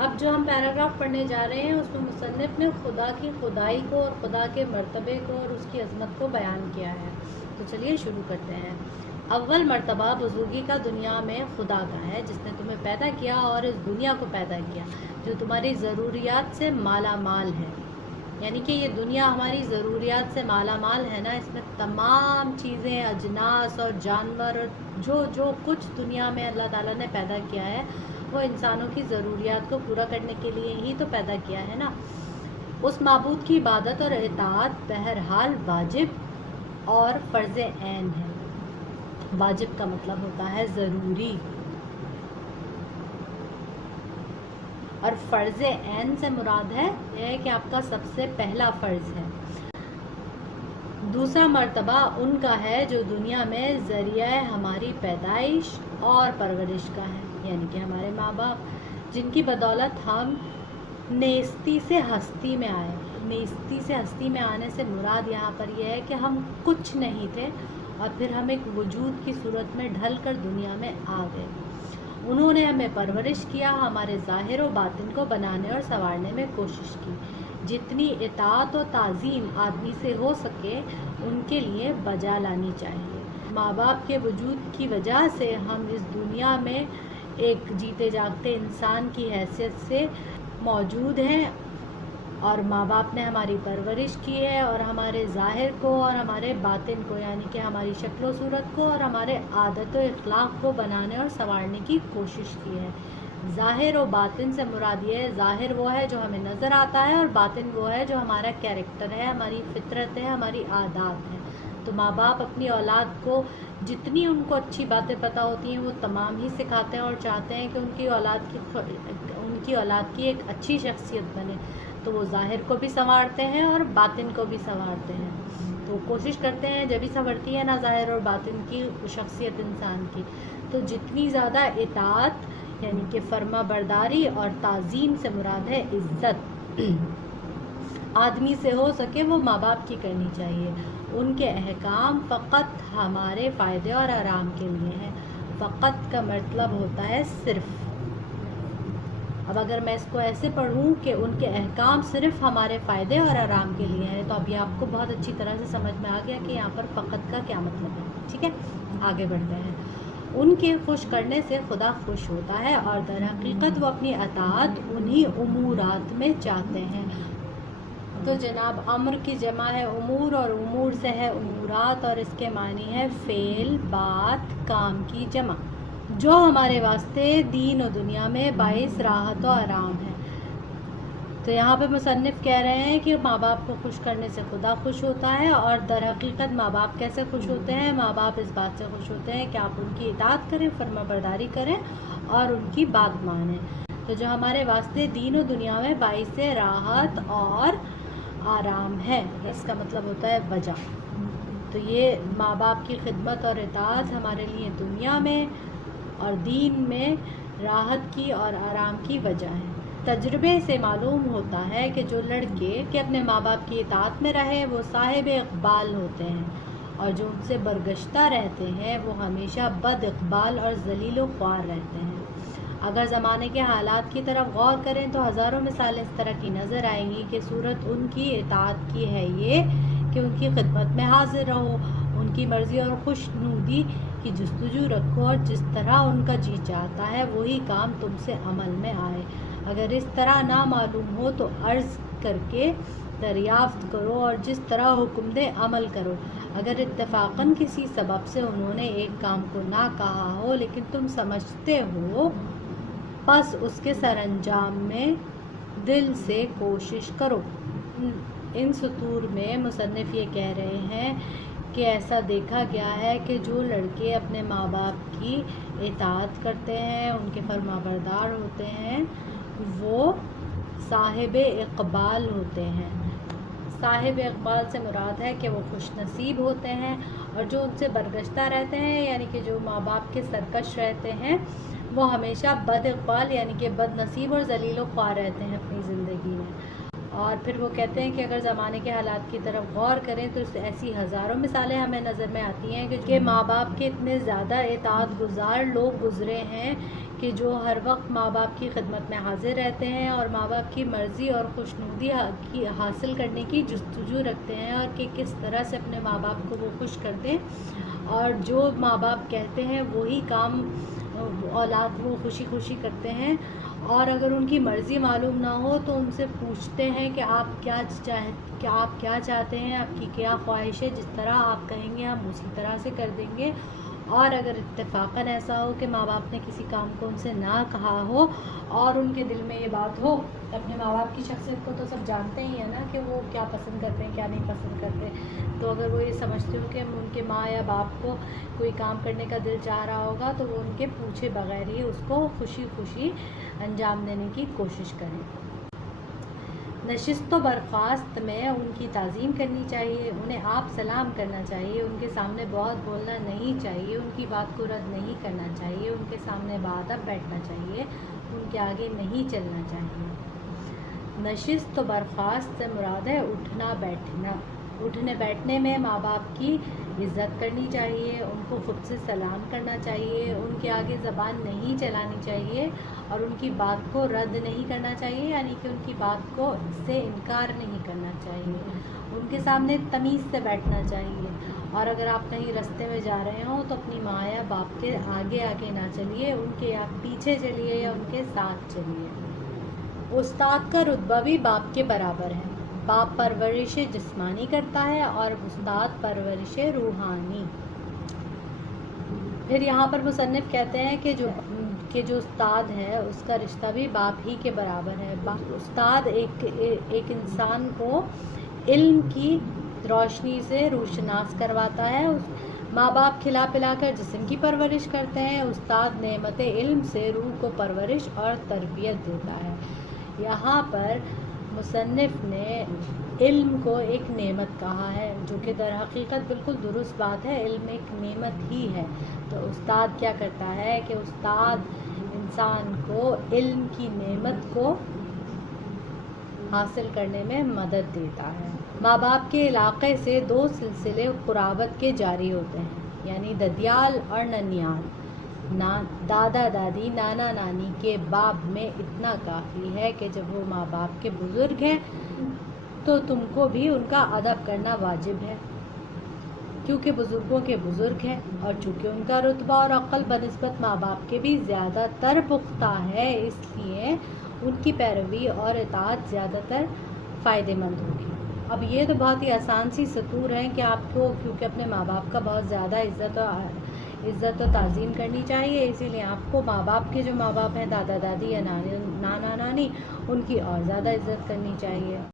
اب جو ہم پیراگراف پڑھنے جا رہے ہیں اس میں مصنف نے خدا کی خدائی کو اور خدا کے مرتبے کو اور اس کی عظمت کو بیان کیا ہے. تو چلیے شروع کرتے ہیں. اول مرتبہ بزرگی کا دنیا میں خدا کا ہے جس نے تمہیں پیدا کیا اور اس دنیا کو پیدا کیا جو تمہاری ضروریات سے مالا مال ہے. یعنی کہ یہ دنیا ہماری ضروریات سے مالا مال ہے نا. اس میں تمام چیزیں، اجناس اور جانور اور جو کچھ دنیا میں اللہ تعالیٰ نے پیدا کیا ہے وہ انسانوں کی ضروریات کو پورا کرنے کے لیے ہی تو پیدا کیا ہے نا. اس معبود کی عبادت اور اطاعت بہرحال واجب اور فرض عین ہے. واجب کا مطلب ہوتا ہے ضروری، اور فرض عین سے مراد ہے کہ آپ کا سب سے پہلا فرض ہے. دوسرا مرتبہ ان کا ہے جو دنیا میں ذریعہ ہماری پیدائش اور پرورش کا ہے، یعنی کہ ہمارے ماں باپ جن کی بدولت ہم نیستی سے ہستی میں آئے. نیستی سے ہستی میں آنے سے مراد یہاں پر یہ ہے کہ ہم کچھ نہیں تھے اور پھر ہم ایک وجود کی صورت میں ڈھل کر دنیا میں آ گئے. انہوں نے ہمیں پرورش کیا، ہمارے ظاہر و باطن کو بنانے اور سنوارنے میں کوشش کی. جتنی اطاعت و تعظیم آدمی سے ہو سکے ان کے لیے بجا لانی چاہیے. ماں باپ کے وجود کی وجہ سے ہم اس دنیا میں ایک جیتے جاگتے انسان کی حیثیت سے موجود ہیں، اور ماں باپ نے ہماری پرورش کی ہے اور ہمارے ظاہر کو اور ہمارے باطن کو، یعنی کہ ہماری شکل و صورت کو اور ہمارے عادت و اخلاق کو بنانے اور سنوارنے کی کوشش کی ہے. ظاہر و باطن سے مراد یہ ہے، ظاہر وہ ہے جو ہمیں نظر آتا ہے اور باطن وہ ہے جو ہمارا کیریکٹر ہے، ہماری فطرت ہے، ہماری عادات ہیں. تو ماں باپ اپنی اولاد کو جتنی ان کو اچھی باتیں پتہ ہوتی ہیں وہ تمام ہی سکھاتے ہیں اور چاہتے ہیں کہ ان کی اولاد کی ایک اچھی شخصیت بنے. تو وہ ظاہر کو بھی سنوارتے ہیں اور باطن کو بھی سنوارتے ہیں. تو کوشش کرتے ہیں جب بھی سنورتی ہے نا ظاہر اور باطن کی شخصیت انسان کی. تو جتنی زیادہ اطاعت یعنی کہ فرما برداری اور تعظیم سے مراد ہے عزت آدمی سے ہو سکے وہ ماں باپ کی کرنی چاہیے. ان کے احکام فقط ہمارے فائدے اور آرام کے لیے ہیں. فقط کا مطلب ہوتا ہے صرف. اب اگر میں اس کو ایسے پڑھوں کہ ان کے احکام صرف ہمارے فائدے اور آرام کے لیے ہیں تو اب یہ آپ کو بہت اچھی طرح سے سمجھ میں آ گیا کہ یہاں پر فقط کا کیا مطلب ہے. ٹھیک ہے، آگے بڑھتے ہیں. ان کے خوش کرنے سے خدا خوش ہوتا ہے اور در حقیقت وہ اپنی اطاعت انہی امورات میں چاہتے ہیں. تو جناب امر کی جمع ہے امور اور امور سے ہے امورات، اور اس کے معنی ہے فعل، بات، کام کی جمع جو ہمارے واسطے دین و دنیا میں باعث راحت و آرام ہے. تو یہاں پہ مصنف کہہ رہے ہیں کہ ماں باپ کو خوش کرنے سے خدا خوش ہوتا ہے، اور در حقیقت ماں باپ کیسے خوش ہوتے ہیں؟ ماں باپ اس بات سے خوش ہوتے ہیں کہ آپ ان کی اطاعت کریں، فرما برداری کریں اور ان کی بات مانیں. تو جو ہمارے واسطے دین و دنیا میں باعث راحت اور آرام ہے، اس کا مطلب ہوتا ہے وجہ. تو یہ ماں باپ کی خدمت اور اطاعت ہمارے لیے دنیا میں اور دین میں راحت کی اور آرام کی وجہ ہے. تجربے سے معلوم ہوتا ہے کہ جو لڑکے کہ اپنے ماں باپ کی اطاعت میں رہے وہ صاحب اقبال ہوتے ہیں، اور جو ان سے برگشتہ رہتے ہیں وہ ہمیشہ بد اقبال اور ذلیل و خوار رہتے ہیں. اگر زمانے کے حالات کی طرف غور کریں تو ہزاروں مثالیں اس طرح کی نظر آئیں گی کہ صورت ان کی اطاعت کی ہے یہ کہ ان کی خدمت میں حاضر رہو، ان کی مرضی اور خوشنودی کی جستجو رکھو، اور جس طرح ان کا جی چاہتا ہے وہی کام تم سے عمل میں آئے. اگر اس طرح نہ معلوم ہو تو عرض کر کے دریافت کرو اور جس طرح حکم دے عمل کرو. اگر اتفاقاً کسی سبب سے انہوں نے ایک کام کو نہ کہا ہو لیکن تم سمجھتے ہو، پس اس کے سر انجام میں دل سے کوشش کرو. ان سطور میں مصنف یہ کہہ رہے ہیں کہ ایسا دیکھا گیا ہے کہ جو لڑکے اپنے ماں باپ کی اطاعت کرتے ہیں، ان کے فرما بردار ہوتے ہیں، وہ صاحب اقبال ہوتے ہیں. صاحب اقبال سے مراد ہے کہ وہ خوش نصیب ہوتے ہیں، اور جو ان سے برگشتہ رہتے ہیں یعنی کہ جو ماں باپ کے سرکش رہتے ہیں وہ ہمیشہ بد اقبال یعنی کہ بد نصیب اور ذلیل و خوار رہتے ہیں اپنی زندگی میں. اور پھر وہ کہتے ہیں کہ اگر زمانے کے حالات کی طرف غور کریں تو ایسی ہزاروں مثالیں ہمیں نظر میں آتی ہیں کہ ماں باپ کے اتنے زیادہ اطاعت گزار لوگ گزرے ہیں کہ جو ہر وقت ماں باپ کی خدمت میں حاضر رہتے ہیں اور ماں باپ کی مرضی اور خوشنودی حاصل کرنے کی جستجو رکھتے ہیں، اور کہ کس طرح سے اپنے ماں باپ کو وہ خوش کر دیں، اور جو ماں باپ کہتے ہیں وہی کام اولاد وہ خوشی خوشی کرتے ہیں، اور اگر ان کی مرضی معلوم نہ ہو تو ان سے پوچھتے ہیں کہ آپ کیا چاہتے ہیں، آپ کی کیا خواہش ہے، جس طرح آپ کہیں گے ہم اسی طرح سے کر دیں گے۔ اور اگر اتفاقاً ایسا ہو کہ ماں باپ نے کسی کام کو ان سے نہ کہا ہو اور ان کے دل میں یہ بات ہو، اپنے ماں باپ کی شخصیت کو تو سب جانتے ہی ہیں نا کہ وہ کیا پسند کرتے ہیں کیا نہیں پسند کرتے، تو اگر وہ یہ سمجھتے ہو کہ ان کے ماں یا باپ کو کوئی کام کرنے کا دل چاہ رہا ہوگا تو وہ ان کے پوچھے بغیر ہی اس کو خوشی خوشی انجام دینے کی کوشش کریں۔ نشست و برخاست میں ان کی تعظیم کرنی چاہیے، انہیں آپ سلام کرنا چاہیے، ان کے سامنے بہت بولنا نہیں چاہیے، ان کی بات کو رد نہیں کرنا چاہیے، ان کے سامنے بادب بیٹھنا چاہیے، ان کے آگے نہیں چلنا چاہیے۔ نشست و برخاست سے مراد ہے اٹھنا بیٹھنا۔ اٹھنے بیٹھنے میں ماں باپ کی عزت کرنی چاہیے، ان کو خود سے سلام کرنا چاہیے، ان کے آگے زبان نہیں چلانی چاہیے، اور ان کی بات کو رد نہیں کرنا چاہیے، یعنی کہ ان کی بات کو سے انکار نہیں کرنا چاہیے، ان کے سامنے تمیز سے بیٹھنا چاہیے، اور اگر آپ کہیں رستے میں جا رہے ہوں تو اپنی ماں یا باپ کے آگے آگے نہ چلیے، ان کے پیچھے چلیے یا ان کے ساتھ چلیے۔ استاد کا رتبہ بھی باپ کے برابر ہے، باپ پرورش جسمانی کرتا ہے اور استاد پرورش روحانی۔ پھر یہاں پر مصنف کہتے ہیں کہ جو استاد ہے اس کا رشتہ بھی باپ ہی کے برابر ہے۔ استاد ایک انسان کو علم کی روشنی سے روشناس کرواتا ہے، ماں باپ کھلا پلا کر جسم کی پرورش کرتے ہیں، استاد نعمت علم سے روح کو پرورش اور تربیت دیتا ہے۔ یہاں پر مصنف نے علم کو ایک نعمت کہا ہے، جو کہ در حقیقت بالکل درست بات ہے، علم ایک نعمت ہی ہے۔ تو استاد کیا کرتا ہے کہ استاد انسان کو علم کی نعمت کو حاصل کرنے میں مدد دیتا ہے۔ ماں باپ کے علاقے سے دو سلسلے قرابت کے جاری ہوتے ہیں، یعنی ددیال اور ننیال۔ دادا دادی نانا نانی کے باب میں اتنا کافی ہے کہ جب وہ ماں باپ کے بزرگ ہیں تو تم کو بھی ان کا ادب کرنا واجب ہے، کیونکہ بزرگوں کے بزرگ ہیں، اور چونکہ ان کا رتبہ اور عقل بنسبت ماں باپ کے بھی زیادہ تر پختہ ہے، اس لیے ان کی پیروی اور اطاعت زیادہ تر فائدہ مند ہوگی۔ اب یہ تو بہت ہی آسان سی سطور ہیں کہ آپ کو کیونکہ اپنے ماں باپ کا بہت زیادہ عزت و تعظیم کرنی چاہیے، اسی لیے آپ کو ماں باپ کے جو ماں باپ ہیں دادا دادی یا نانا نانی، ان کی اور زیادہ عزت کرنی چاہیے۔